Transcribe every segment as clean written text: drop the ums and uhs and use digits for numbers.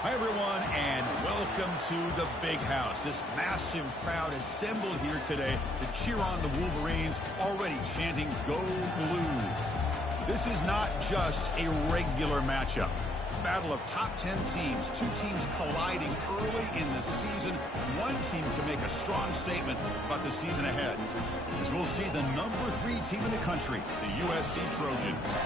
Hi, everyone, and welcome to the Big House. This massive crowd assembled here today to cheer on the Wolverines, already chanting, "Go Blue." This is not just a regular matchup. Battle of top 10 teams, two teams colliding early in the season. One team can make a strong statement about the season ahead, as we'll see the #3 team in the country, the USC Trojans,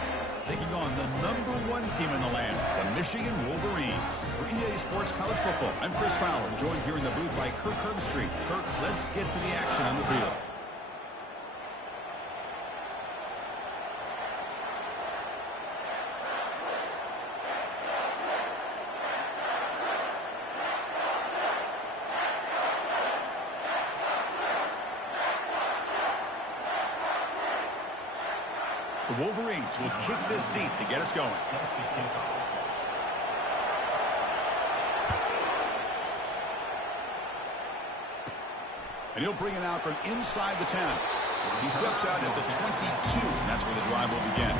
taking on the #1 team in the land, the Michigan Wolverines. For EA Sports College Football, I'm Chris Fowler, joined here in the booth by Kirk Herbstreit. Kirk, let's get to the action on the field. The Wolverines will kick this deep to get us going. And he'll bring it out from inside the 10. He steps out at the 22, and that's where the drive will begin.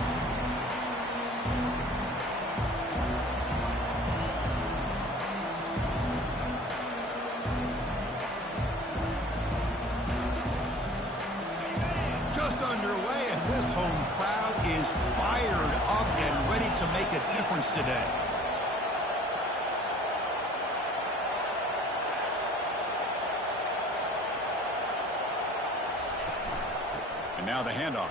Just underway, and this home crowd is fired up and ready to make a difference today. And now the handoff.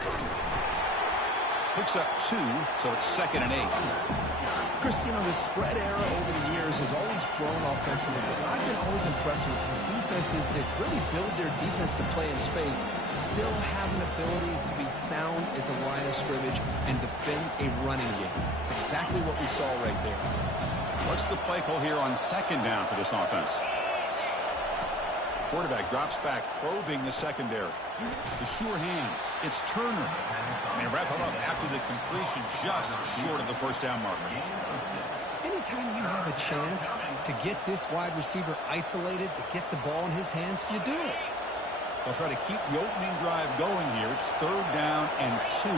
Picks up 2, so it's 2nd and 8. Chris, you know, the spread era over the years has always grown offensively, but I've been always impressed with defenses that really build their defense to play in space, still have an ability to be sound at the line of scrimmage and defend a running game. It's exactly what we saw right there. What's the play call here on 2nd down for this offense? Quarterback drops back, probing the secondary. The sure hands. It's Turner. And they wrap him up after the completion, just short of the first down marker. Anytime you have a chance to get this wide receiver isolated, to get the ball in his hands, you do it. They'll try to keep the opening drive going here. It's 3rd down and 2.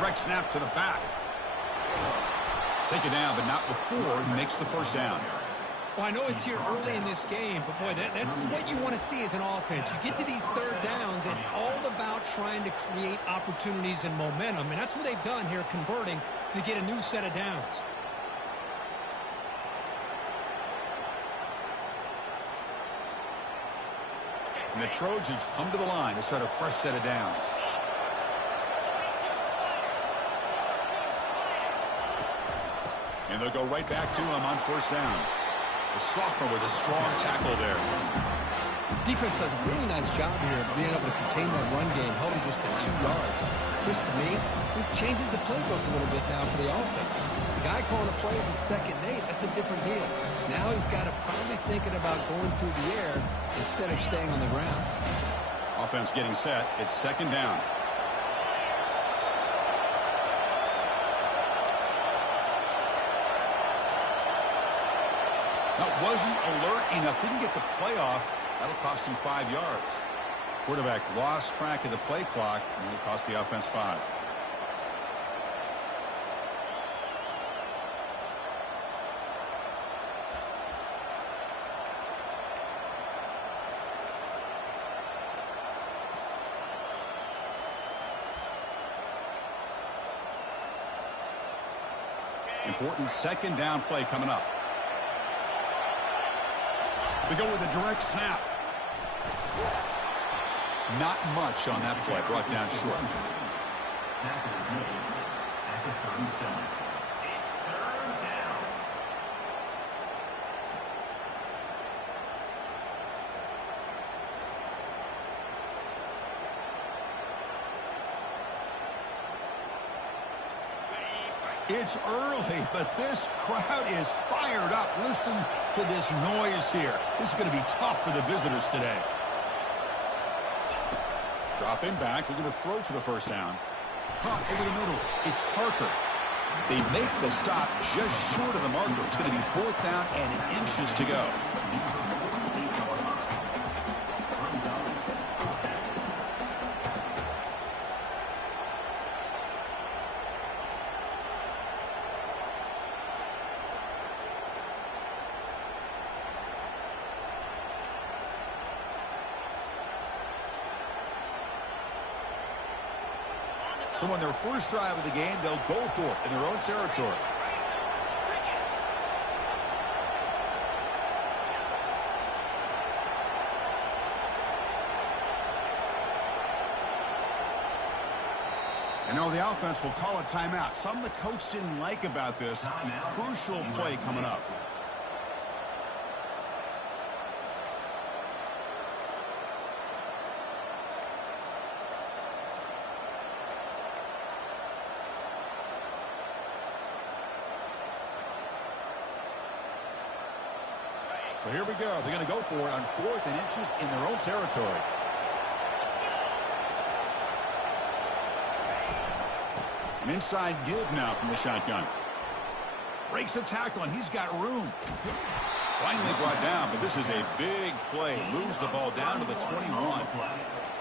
Direct snap to the back. Take it down, but not before he makes the first down. Well, I know it's here early in this game, but, boy, that's what you want to see as an offense. You get to these third downs, it's all about trying to create opportunities and momentum, and that's what they've done here, converting to get a new set of downs. And the Trojans come to the line to start a fresh set of downs. And they'll go right back to him on first down. The sophomore with a strong tackle there. Defense does a really nice job here of being able to contain that run game, held him just at 2 yards. Chris, to me, this changes the playbook a little bit now for the offense. The guy calling the plays at 2nd and 8, that's a different deal. Now he's got to probably thinking about going through the air instead of staying on the ground. Offense getting set. It's 2nd down. That wasn't alert enough. Didn't get the play off. That'll cost him 5 yards. Quarterback lost track of the play clock, and it'll cost the offense 5. Important 2nd down play coming up. We go with a direct snap. Not much on that play. Brought down short. Tackle is made at the 37. It's 3rd down. It's early, but this crowd is fired up. Listen to this noise here. This is going to be tough for the visitors today. Dropping back, looking to throw for the first down. Caught over the middle. It's Parker. They make the stop just short of the marker. It's going to be 4th down and inches to go. So on their first drive of the game, they'll go for it in their own territory. And now the offense will call a timeout. Something the coach didn't like about this. Crucial play coming up. So here we go. They're going to go for it on 4th and inches in their own territory. An inside give now from the shotgun. Breaks a tackle, and he's got room. Finally brought down, but this is a big play. Moves the ball down to the 21.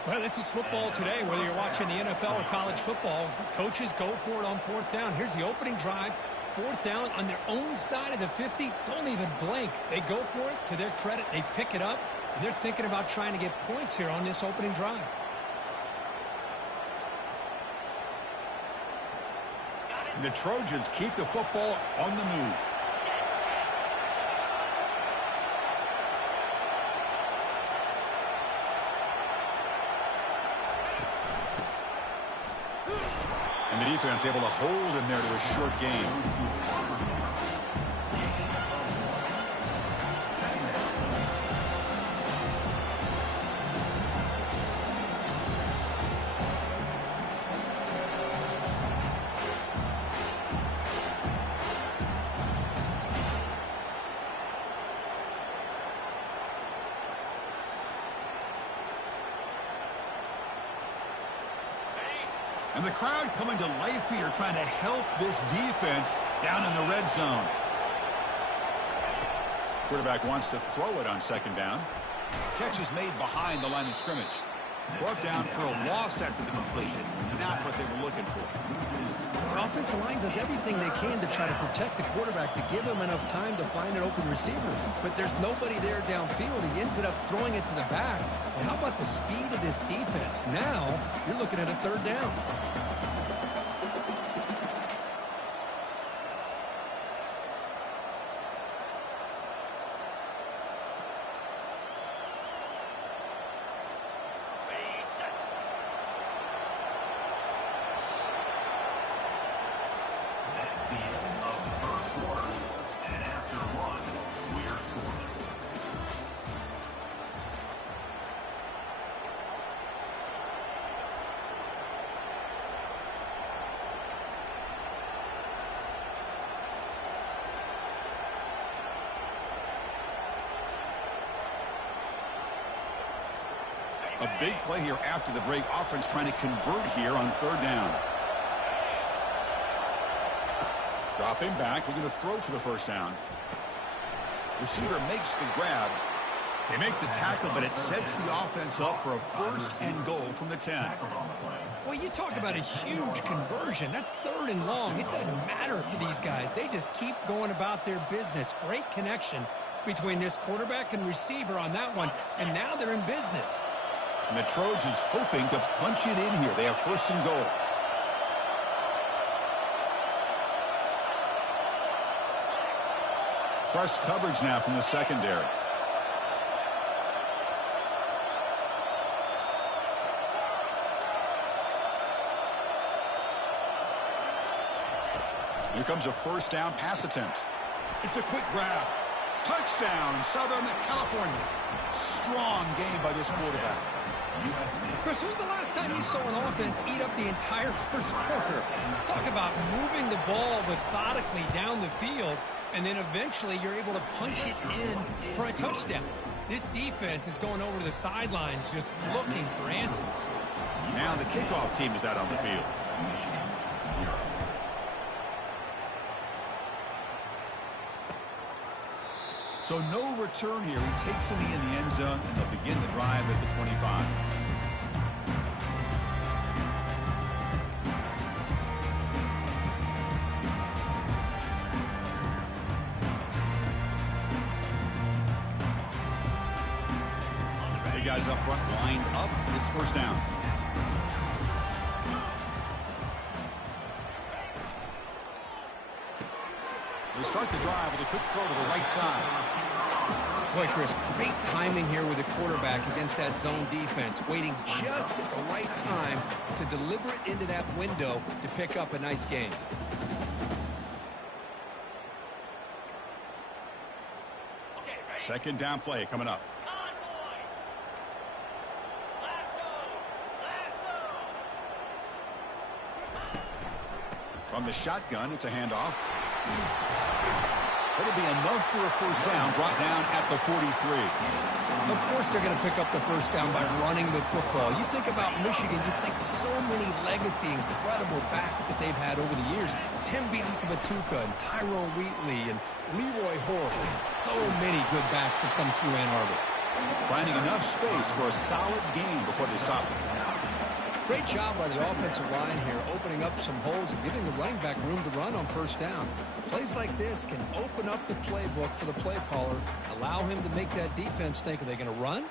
Well, this is football today, whether you're watching the NFL or college football. Coaches go for it on 4th down. Here's the opening drive. 4th down on their own side of the 50. Don't even blink. They go for it. To their credit, they pick it up, and they're thinking about trying to get points here on this opening drive. And the Trojans keep the football on the move. And the defense able to hold him there to a short gain. And the crowd coming to life here, trying to help this defense down in the red zone. Quarterback wants to throw it on 2nd down. Catch is made behind the line of scrimmage. Brought down for a loss after the completion. Not what they were looking for. The offensive line does everything they can to try to protect the quarterback, to give him enough time to find an open receiver. But there's nobody there downfield. He ends up throwing it to the back. And how about the speed of this defense? Now, you're looking at a third down. A big play here after the break. Offense trying to convert here on third down. Dropping back, looking to throw for the first down. Receiver makes the grab. They make the tackle, but it sets the offense up for a first and goal from the 10. Well, you talk about a huge conversion. That's third and long. It doesn't matter for these guys. They just keep going about their business. Great connection between this quarterback and receiver on that one, and now they're in business. And the Trojans hoping to punch it in here. They have first and goal. Press coverage now from the secondary. Here comes a first down pass attempt. It's a quick grab. Touchdown, Southern California. Strong game by this quarterback. Chris, when was the last time you saw an offense eat up the entire first quarter? Talk about moving the ball methodically down the field, and then eventually you're able to punch it in for a touchdown. This defense is going over to the sidelines just looking for answers. Now the kickoff team is out on the field. So no return here. He takes a knee in the end zone, and they'll begin the drive at the 25. Big guys up front lined up. It's first down. They start the drive with a quick throw to the right side. Boy, Chris, great timing here with the quarterback against that zone defense, waiting just at the right time to deliver it into that window to pick up a nice gain. Second down play coming up. From the shotgun, it's a handoff. That'll be enough for a first down, brought down at the 43. Of course they're going to pick up the first down by running the football. You think about Michigan, you think so many legacy, incredible backs that they've had over the years. Tim Biakabatuka and Tyrone Wheatley and Leroy Hoare. They had so many good backs that come through Ann Arbor. Finding enough space for a solid game before they stop it. Great job by the offensive line here, opening up some holes and giving the running back room to run on first down. Plays like this can open up the playbook for the play caller, allow him to make that defense think, are they going to run?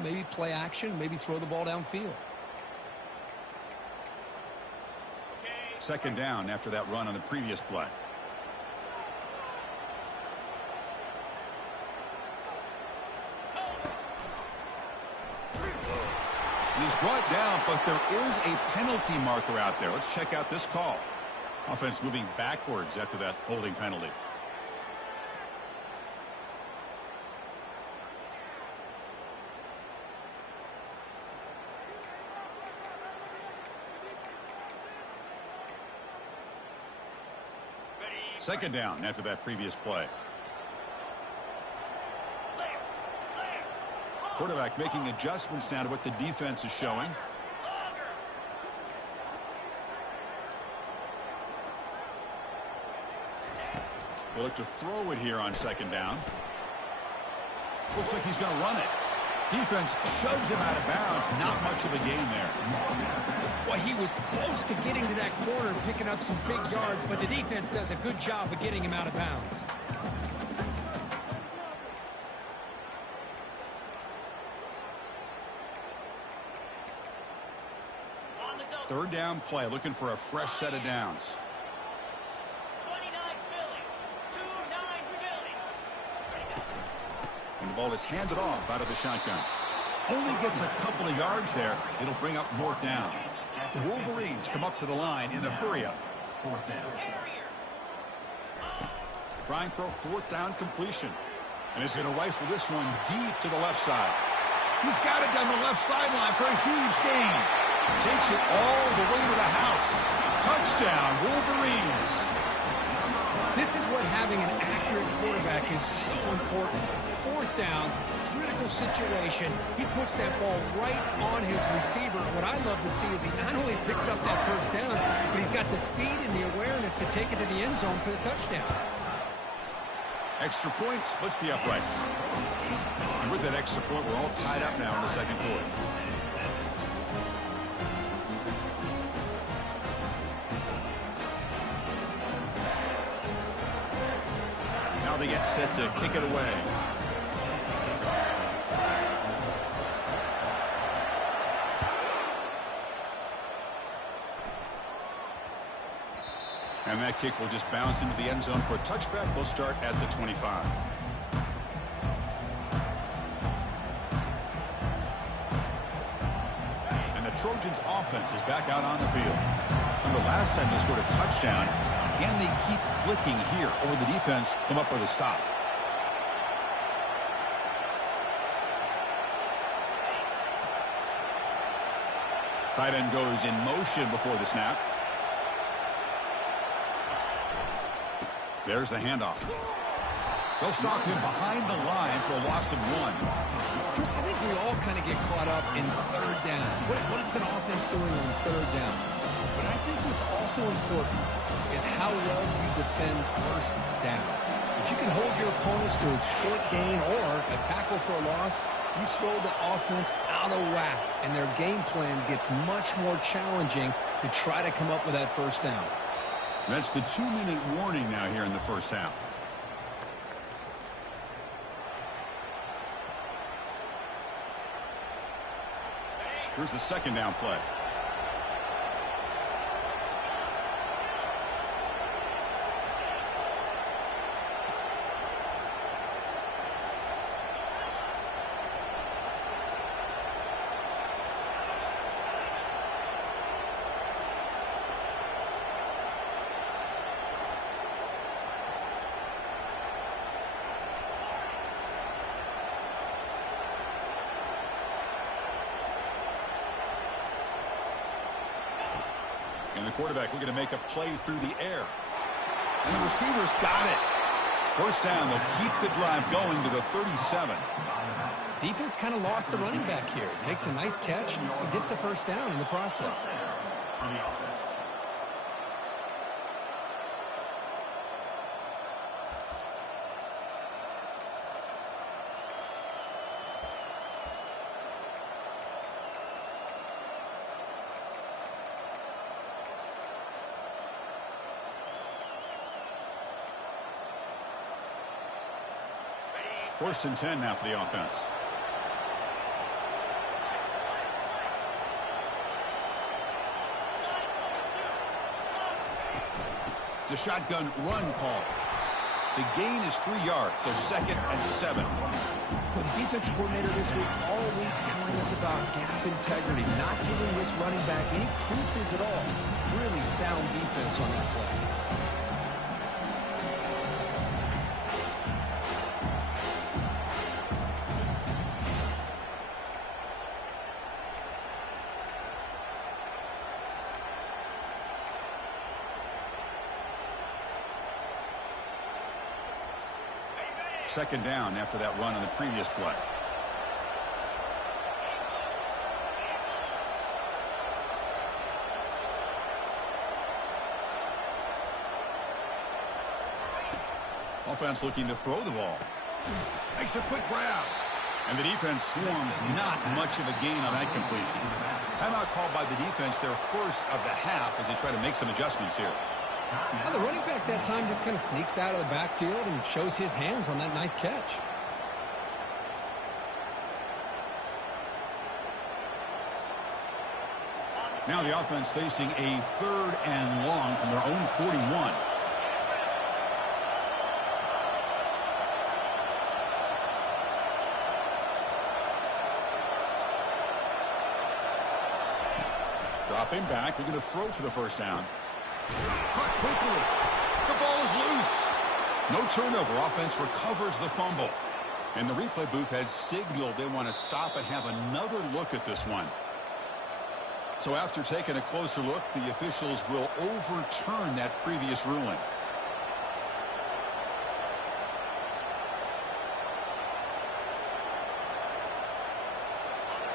Maybe play action, maybe throw the ball downfield. Second down after that run on the previous play. He's brought down, but there is a penalty marker out there. Let's check out this call. Offense moving backwards after that holding penalty. Second down after that previous play. Quarterback making adjustments now to what the defense is showing. They look to throw it here on second down. Looks like he's going to run it. Defense shoves him out of bounds. Not much of a gain there. Well, he was close to getting to that corner and picking up some big yards, but the defense does a good job of getting him out of bounds. Third down play, looking for a fresh set of downs. 29 Philly. 2-9 Philly. And the ball is handed off out of the shotgun. Only gets a couple of yards there. It'll bring up fourth down. The Wolverines come up to the line in the hurry-up. Fourth down. Trying for a fourth down completion. And he's going to rifle this one deep to the left side. He's got it down the left sideline for a huge gain. Takes it all the way to the house. Touchdown, Wolverines. This is what having an accurate quarterback is so important. Fourth down, critical situation. He puts that ball right on his receiver. What I love to see is he not only picks up that first down, but he's got the speed and the awareness to take it to the end zone for the touchdown. Extra point splits the uprights. And with that extra point, we're all tied up now in the second quarter. Now they get set to kick it away. And that kick will just bounce into the end zone for a touchback. They'll start at the 25. And the Trojans offense is back out on the field. Remember last time they scored a touchdown. Can they keep clicking here, or will the defense come up with a stop? Tight end goes in motion before the snap. There's the handoff. They'll stop him behind the line for a loss of 1. Chris, I think we all kind of get caught up in third down. What is an offense doing on third down? But I think what's also important is how well you defend first down. If you can hold your opponents to a short gain or a tackle for a loss, you throw the offense out of whack, and their game plan gets much more challenging to try to come up with that first down. That's the 2-minute warning now here in the first half. Here's the second down play. And the quarterback looking to make a play through the air. And the receivers got it. First down, they'll keep the drive going to the 37. Defense kind of lost a running back here. Makes a nice catch and gets the first down in the process. First and 10 now for the offense. It's a shotgun run call. The gain is 3 yards, so second and 7. For the defensive coordinator this week, all week telling us about gap integrity, not giving this running back any creases at all. Really sound defense on that play. Second down after that run on the previous play. Offense looking to throw the ball. Makes a quick grab. And the defense swarms, not much of a gain on that completion. Timeout called by the defense, their first of the half, as they try to make some adjustments here. Now, the running back that time just kind of sneaks out of the backfield and shows his hands on that nice catch. Now the offense facing a 3rd and long from their own 41. Dropping back, they're going to throw for the first down. Caught quickly. The ball is loose. No turnover. Offense recovers the fumble. And the replay booth has signaled they want to stop and have another look at this one. So after taking a closer look, the officials will overturn that previous ruling.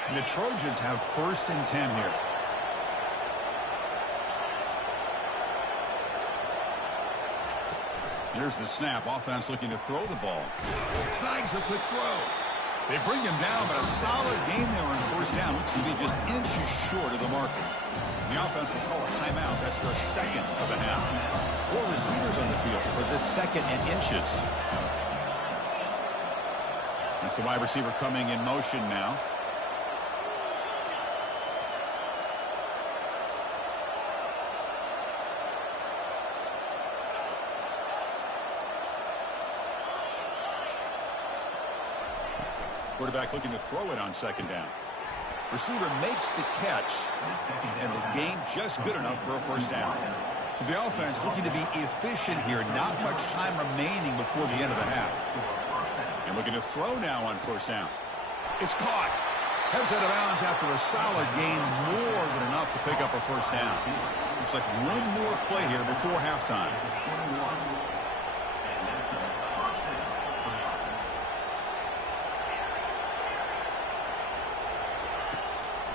And the Trojans have 1st and 10 here. Here's the snap. Offense looking to throw the ball. Snags a quick throw. They bring him down, but a solid gain there on 1st down, which will be just inches short of the marker. The offense will call a timeout. That's their 2nd of the half. 4 receivers on the field for the 2nd and inches. That's the wide receiver coming in motion now. Quarterback looking to throw it on 2nd down. Receiver makes the catch, and the gain just good enough for a 1st down. So the offense looking to be efficient here. Not much time remaining before the end of the half. And looking to throw now on 1st down. It's caught. Heads out of bounds after a solid gain, more than enough to pick up a 1st down. Looks like one more play here before halftime.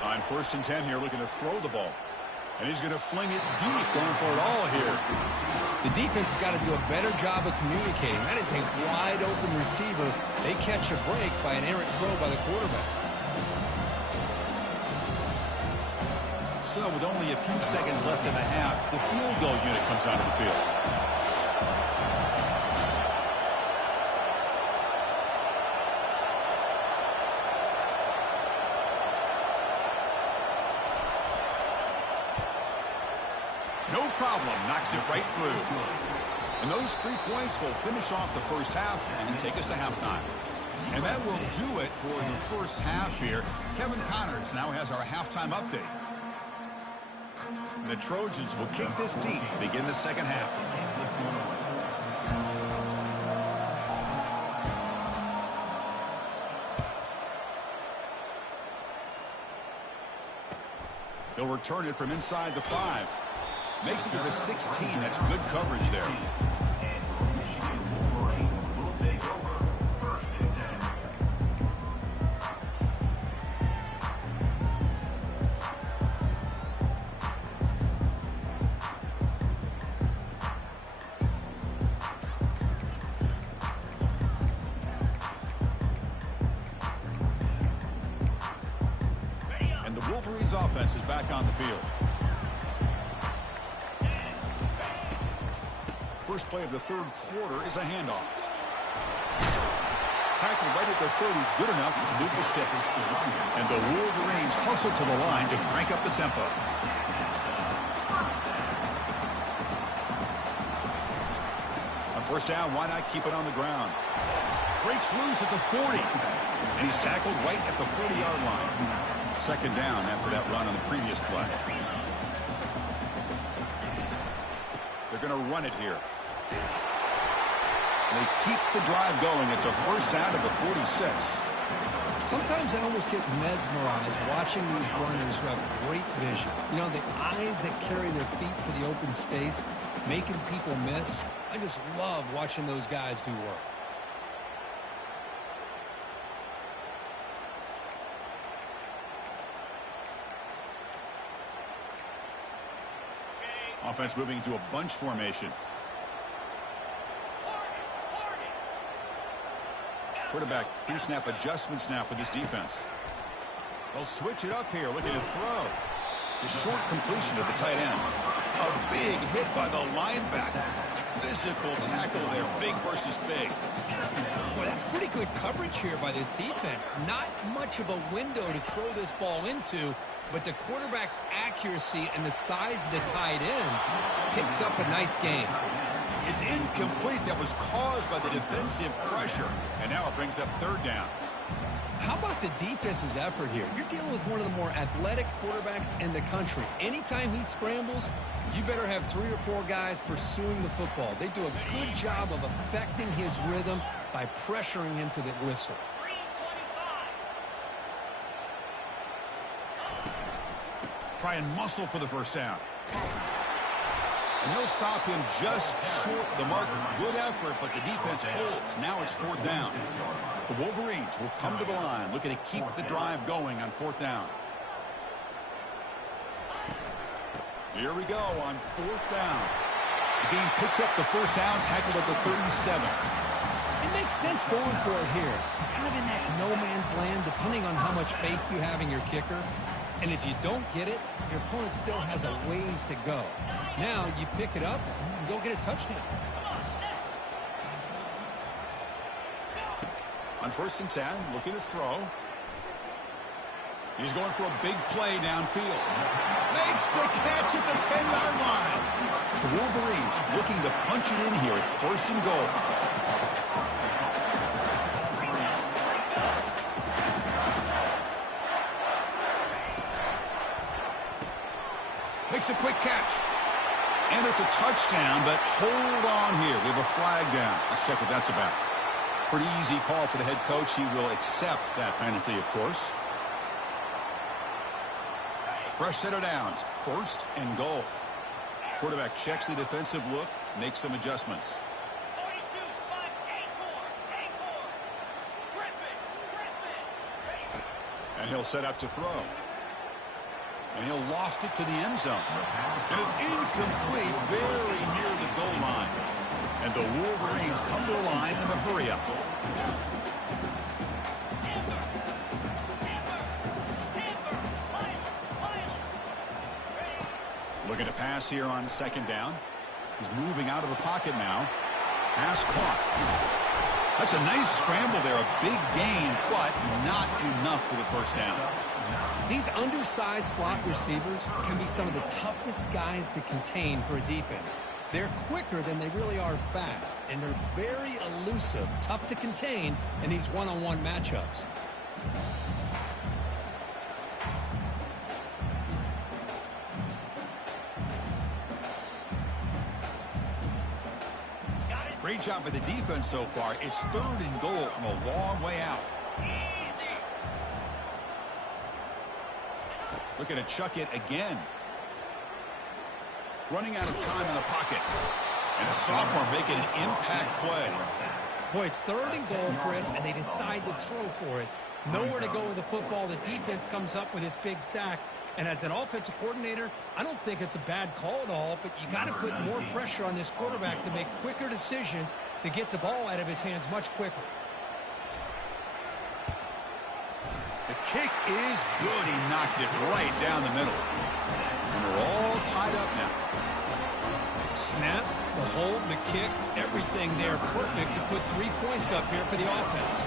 On 1st and 10 here, looking to throw the ball. And he's going to fling it deep, going for it all here. The defense has got to do a better job of communicating. That is a wide-open receiver. They catch a break by an errant throw by the quarterback. So with only a few seconds left in the half, the field goal unit comes onto the field. No problem, knocks it right through. And those 3 points will finish off the 1st half and take us to halftime. And that will do it for the 1st half here. Kevin Connors now has our halftime update. And the Trojans will kick this deep to begin the 2nd half. He'll return it from inside the 5. Makes it to the 16. That's good coverage there. And the Wolverines offense is back on the field. First play of the 3rd quarter is a handoff. Tackled right at the 30, good enough to move the sticks. And the Wolverines hustle to the line to crank up the tempo. On 1st down, why not keep it on the ground? Breaks loose at the 40. And he's tackled right at the 40-yard line. 2nd down after that run on the previous play. They're going to run it here. They keep the drive going. It's a 1st down to the 46. Sometimes I almost get mesmerized watching these runners who have great vision. You know, the eyes that carry their feet to the open space, making people miss. I just love watching those guys do work. Offense moving to a bunch formation. Quarterback pre-snap adjustments now for this defense. They'll switch it up here, looking to throw. It's a short completion to the tight end. A big hit by the linebacker. Physical tackle there, big versus big. Boy, that's pretty good coverage here by this defense. Not much of a window to throw this ball into, but the quarterback's accuracy and the size of the tight end picks up a nice gain. It's incomplete. That was caused by the defensive pressure, and now it brings up third down. How about the defense's effort here? You're dealing with one of the more athletic quarterbacks in the country. Anytime he scrambles, you better have 3 or 4 guys pursuing the football. They do a good job of affecting his rhythm by pressuring him to the whistle. 325. Try and muscle for the first down. And he'll stop him just short of the marker. Good effort, but the defense holds. Now it's fourth down. The Wolverines will come to the line, looking to keep the drive going on fourth down. Here we go on fourth down. The game picks up the first down, tackled at the 37. It makes sense going for it here. You're kind of in that no man's land, depending on how much faith you have in your kicker. And if you don't get it, your opponent still has a ways to go. Now you pick it up and go get a touchdown. On first and 10, looking to throw. He's going for a big play downfield. Makes the catch at the 10-yard line. The Wolverines looking to punch it in here. It's first and goal. Makes a quick catch. And it's a touchdown, but hold on here. We have a flag down. Let's check what that's about. Pretty easy call for the head coach. He will accept that penalty, of course. Fresh set of downs. First and goal. Quarterback checks the defensive look, makes some adjustments. 42, spot, Acorn. Griffin. And he'll set up to throw. And he'll loft it to the end zone. And it's incomplete, very near the goal line. And the Wolverines come to the line in a hurry-up. Looking to pass here on second down. He's moving out of the pocket now. Pass caught. That's a nice scramble there, a big gain, but not enough for the first down. These undersized slot receivers can be some of the toughest guys to contain for a defense. They're quicker than they really are fast, and they're very elusive, tough to contain in these one-on-one matchups. Great job by the defense so far. It's third and goal from a long way out. Easy. Looking to chuck it again. Running out of time in the pocket. And a sophomore making an impact play. Boy, it's third and goal, Chris, and they decide to throw for it. Nowhere to go with the football. The defense comes up with this big sack. And as an offensive coordinator, I don't think it's a bad call at all, but you got to put more pressure on this quarterback to make quicker decisions to get the ball out of his hands much quicker. The kick is good. He knocked it right down the middle. And we're all tied up now. Snap, the hold, the kick, everything there perfect to put 3 points up here for the offense.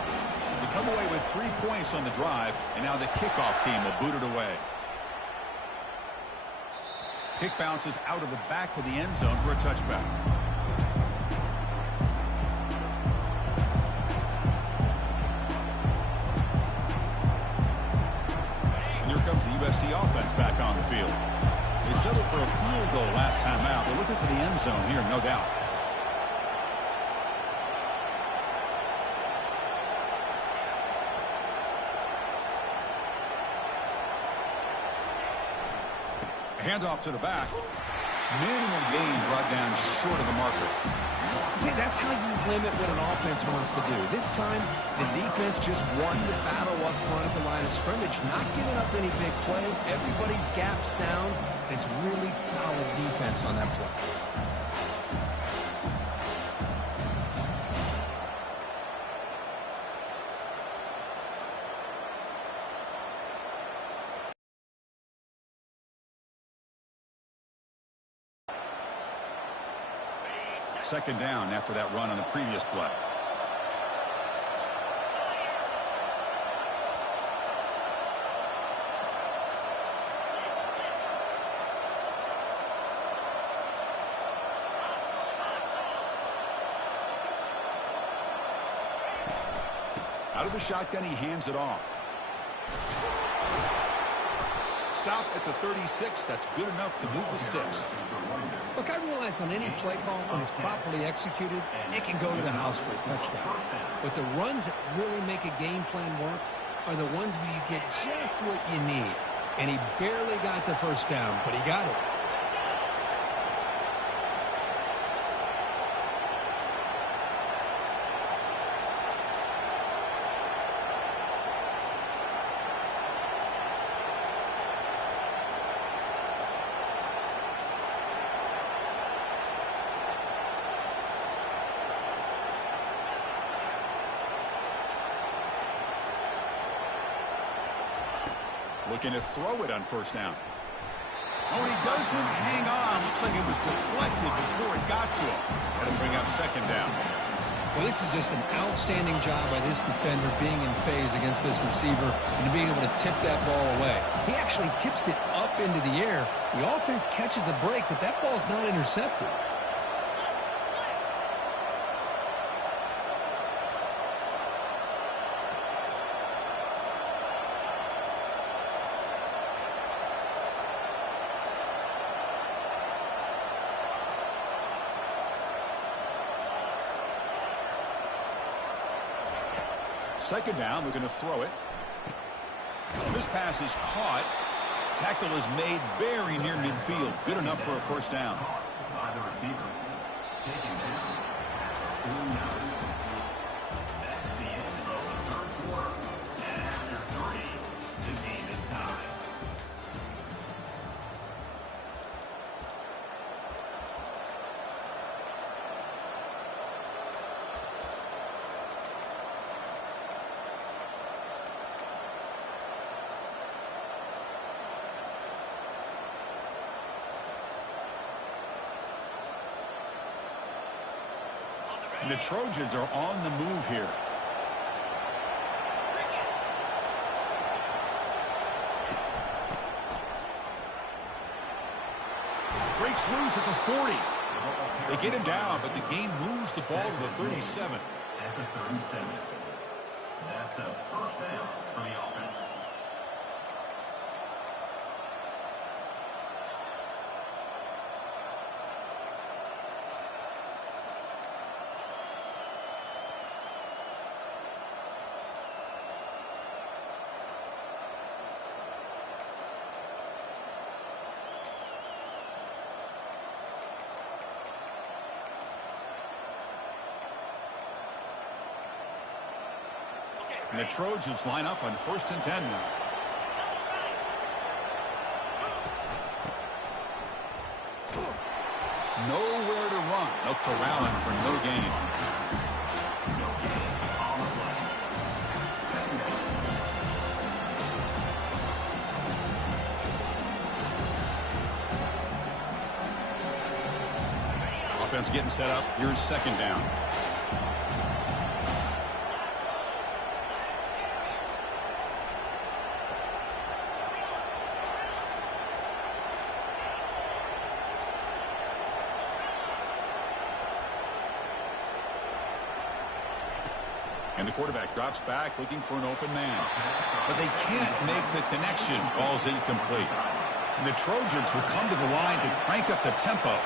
We come away with 3 points on the drive, and now the kickoff team will boot it away. Kick bounces out of the back of the end zone for a touchback. And here comes the USC offense back on the field. They settled for a field goal last time out. They're looking for the end zone here, no doubt. Handoff to the back. Minimal gain brought down short of the marker. See, that's how you limit what an offense wants to do. This time, the defense just won the battle up front at the line of scrimmage, not giving up any big plays. Everybody's gap sound. It's really solid defense on that play. Second down after that run on the previous play. Out of the shotgun, he hands it off. Stop at the 36. That's good enough to move the sticks. Look, I realize on any play call, when it's properly executed, it can go to the house for a touchdown. But the runs that really make a game plan work are the ones where you get just what you need. And he barely got the first down, but he got it. Looking to throw it on first down. Oh, he doesn't hang on. Looks like it was deflected before it got to him. That'll bring up second down. Well, this is just an outstanding job by this defender being in phase against this receiver and being able to tip that ball away. He actually tips it up into the air. The offense catches a break, but that ball's not intercepted. Second down, we're going to throw it. This pass is caught. Tackle is made very near midfield. Good enough for a first down. By the receiver. Taken down. That's the end of the third quarter. And after 3, the game is tied. The Trojans are on the move here. Breaks loose at the 40. They get him down, but the game moves the ball to the 37. At the 37. That's a first down for the offense. And the Trojans line up on 1st and 10 now. Nowhere to run. They'll corral him for no gain. No gain on the play. Second down. Offense getting set up. Here's second down. And the quarterback drops back looking for an open man. But they can't make the connection. Ball's incomplete. And the Trojans will come to the line to crank up the tempo.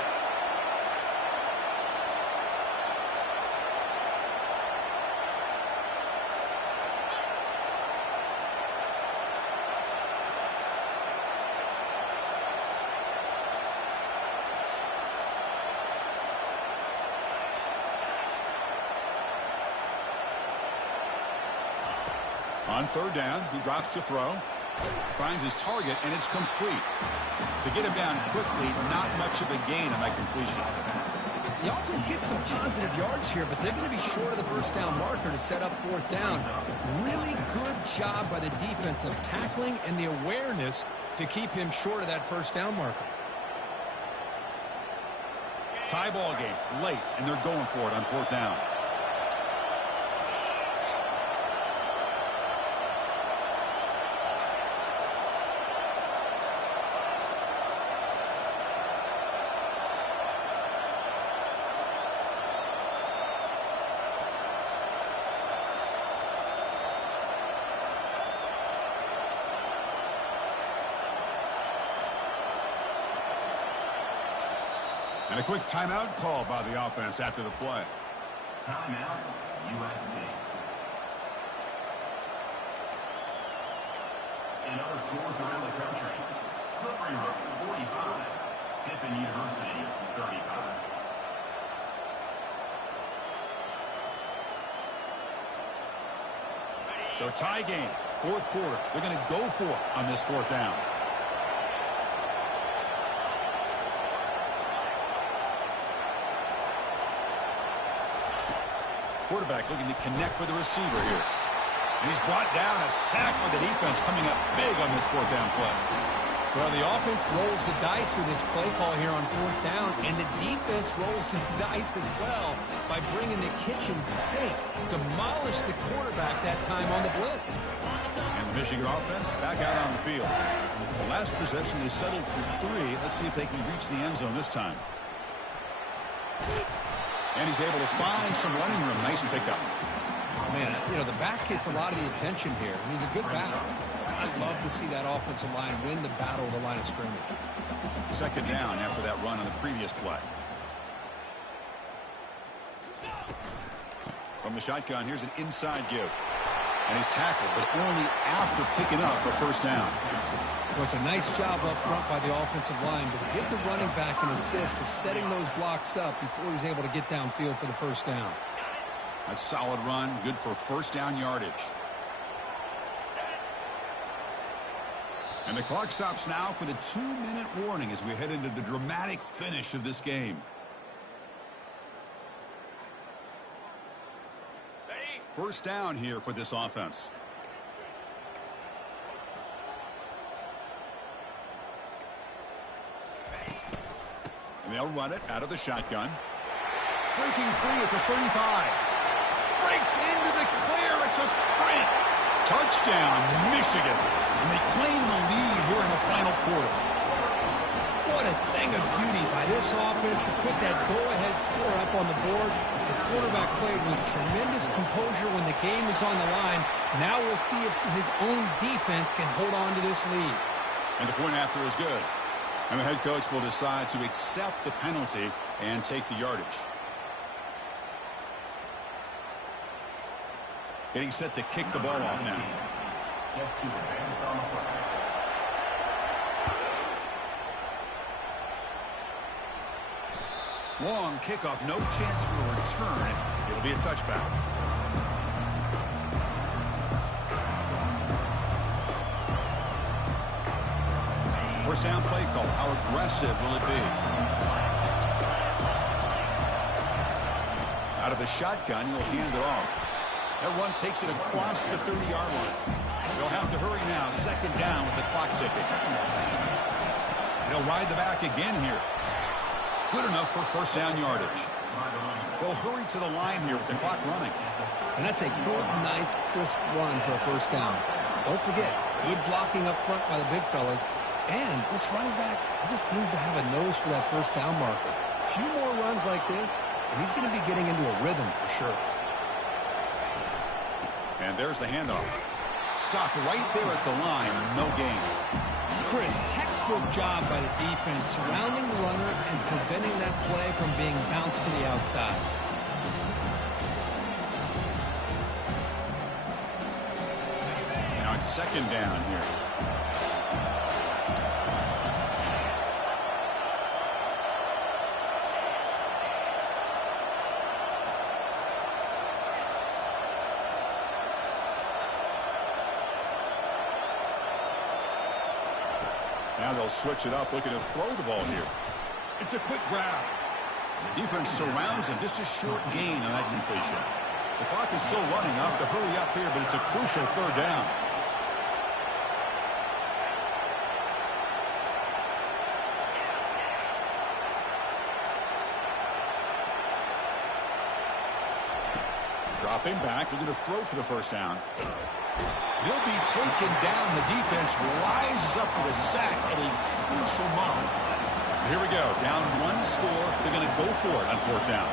On third down, he drops to throw. Finds his target, and it's complete. To get him down quickly, not much of a gain on that completion. The offense gets some positive yards here, but they're going to be short of the first down marker to set up fourth down. Really good job by the defense of tackling and the awareness to keep him short of that first down marker. Tie ball game late, and they're going for it on 4th down. And a quick timeout call by the offense after the play. Timeout, USC. In other schools around the country, Slippery Road, 45. Tiffin University, 35. So tie game, 4th quarter. They're going to go for it on this 4th down. Quarterback looking to connect with the receiver here. And he's brought down, a sack by the defense coming up big on this 4th down play. Well, the offense rolls the dice with its play call here on 4th down, and the defense rolls the dice as well by bringing the kitchen sink. Demolish the quarterback that time on the blitz. And the Michigan offense back out on the field. The last possession, they settled for 3. Let's see if they can reach the end zone this time. And he's able to find some running room. Nice pickup. Man, you know, the back gets a lot of the attention here. He's a good back. I'd love to see that offensive line win the battle of the line of scrimmage. 2nd down after that run on the previous play. From the shotgun, here's an inside give. And he's tackled, but only after picking up a 1st down. Well, it's a nice job up front by the offensive line, but give the running back an assist for setting those blocks up before he's able to get downfield for the 1st down. That's solid run, good for 1st down yardage. And the clock stops now for the 2-minute warning as we head into the dramatic finish of this game. Ready? 1st down here for this offense. And they'll run it out of the shotgun. Breaking free at the 35. Breaks into the clear. It's a sprint. Touchdown, Michigan. And they claim the lead here in the final quarter. What a thing of beauty by this offense to put that go-ahead score up on the board. The quarterback played with tremendous composure when the game was on the line. Now we'll see if his own defense can hold on to this lead. And the point after is good. And the head coach will decide to accept the penalty and take the yardage. Getting set to kick the ball off now. Set to advance on the play. Long kickoff, no chance for a return. It'll be a touchback. First down play call. How aggressive will it be? Out of the shotgun, he'll hand it off. That run takes it across the 30-yard line. They'll have to hurry now. 2nd down with the clock ticking. They'll ride the back again here. Good enough for 1st down yardage. They'll hurry to the line here with the clock running. And that's a good, nice, crisp run for a 1st down. Don't forget, good blocking up front by the big fellas. And this running back, he just seems to have a nose for that 1st down marker. A few more runs like this, and he's going to be getting into a rhythm for sure. And there's the handoff. Stopped right there at the line. No gain. Chris, textbook job by the defense surrounding the runner and preventing that play from being bounced to the outside. Now it's 2nd down here. Now they'll switch it up, looking to throw the ball here. It's a quick grab. The defense surrounds him. Just a short gain on that completion. The clock is still running. They'll have to hurry up here, but it's a crucial 3rd down. Dropping back, looking to throw for the first down. He'll be taken down. The defense rises up with a sack at a crucial moment. So here we go. Down one score. They're going to go for it on fourth down.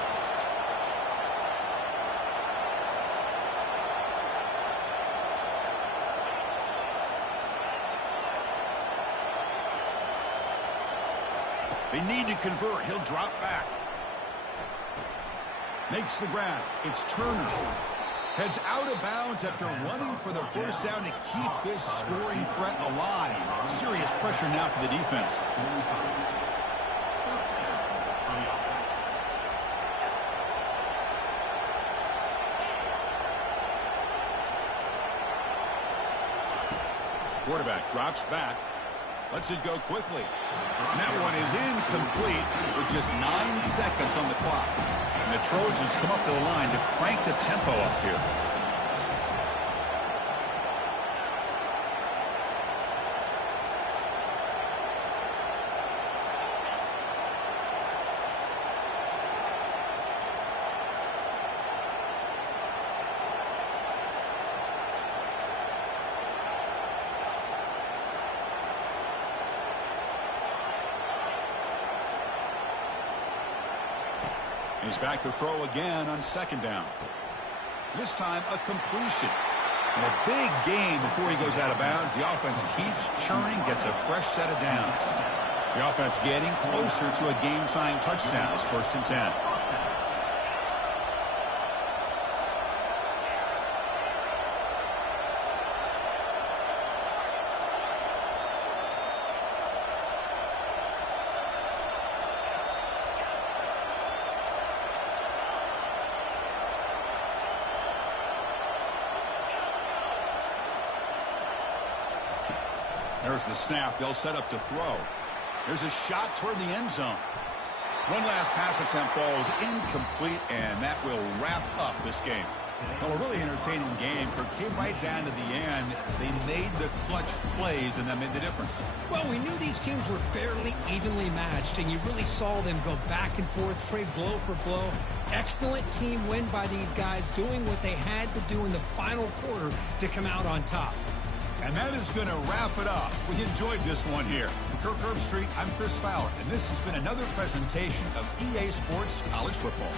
They need to convert. He'll drop back. Makes the grab. It's Turner. Heads out of bounds after running for the first down to keep this scoring threat alive. Serious pressure now for the defense. Quarterback drops back. Lets it go quickly. And that one is incomplete with just 9 seconds on the clock. And the Trojans come up to the line to crank the tempo up here. He's back to throw again on second down. This time a completion. And a big gain before he goes out of bounds. The offense keeps churning, gets a fresh set of downs. The offense getting closer to a game-tying touchdown. It's 1st and 10. There's the snap. They'll set up to throw. There's a shot toward the end zone. One last pass attempt falls incomplete, and that will wrap up this game. Well, a really entertaining game. It came right down to the end. They made the clutch plays, and that made the difference. Well, we knew these teams were fairly evenly matched, and you really saw them go back and forth, trade blow for blow. Excellent team win by these guys, doing what they had to do in the final quarter to come out on top. And that is going to wrap it up. We enjoyed this one here. From Kirk Herbstreit, I'm Chris Fowler, and this has been another presentation of EA Sports College Football.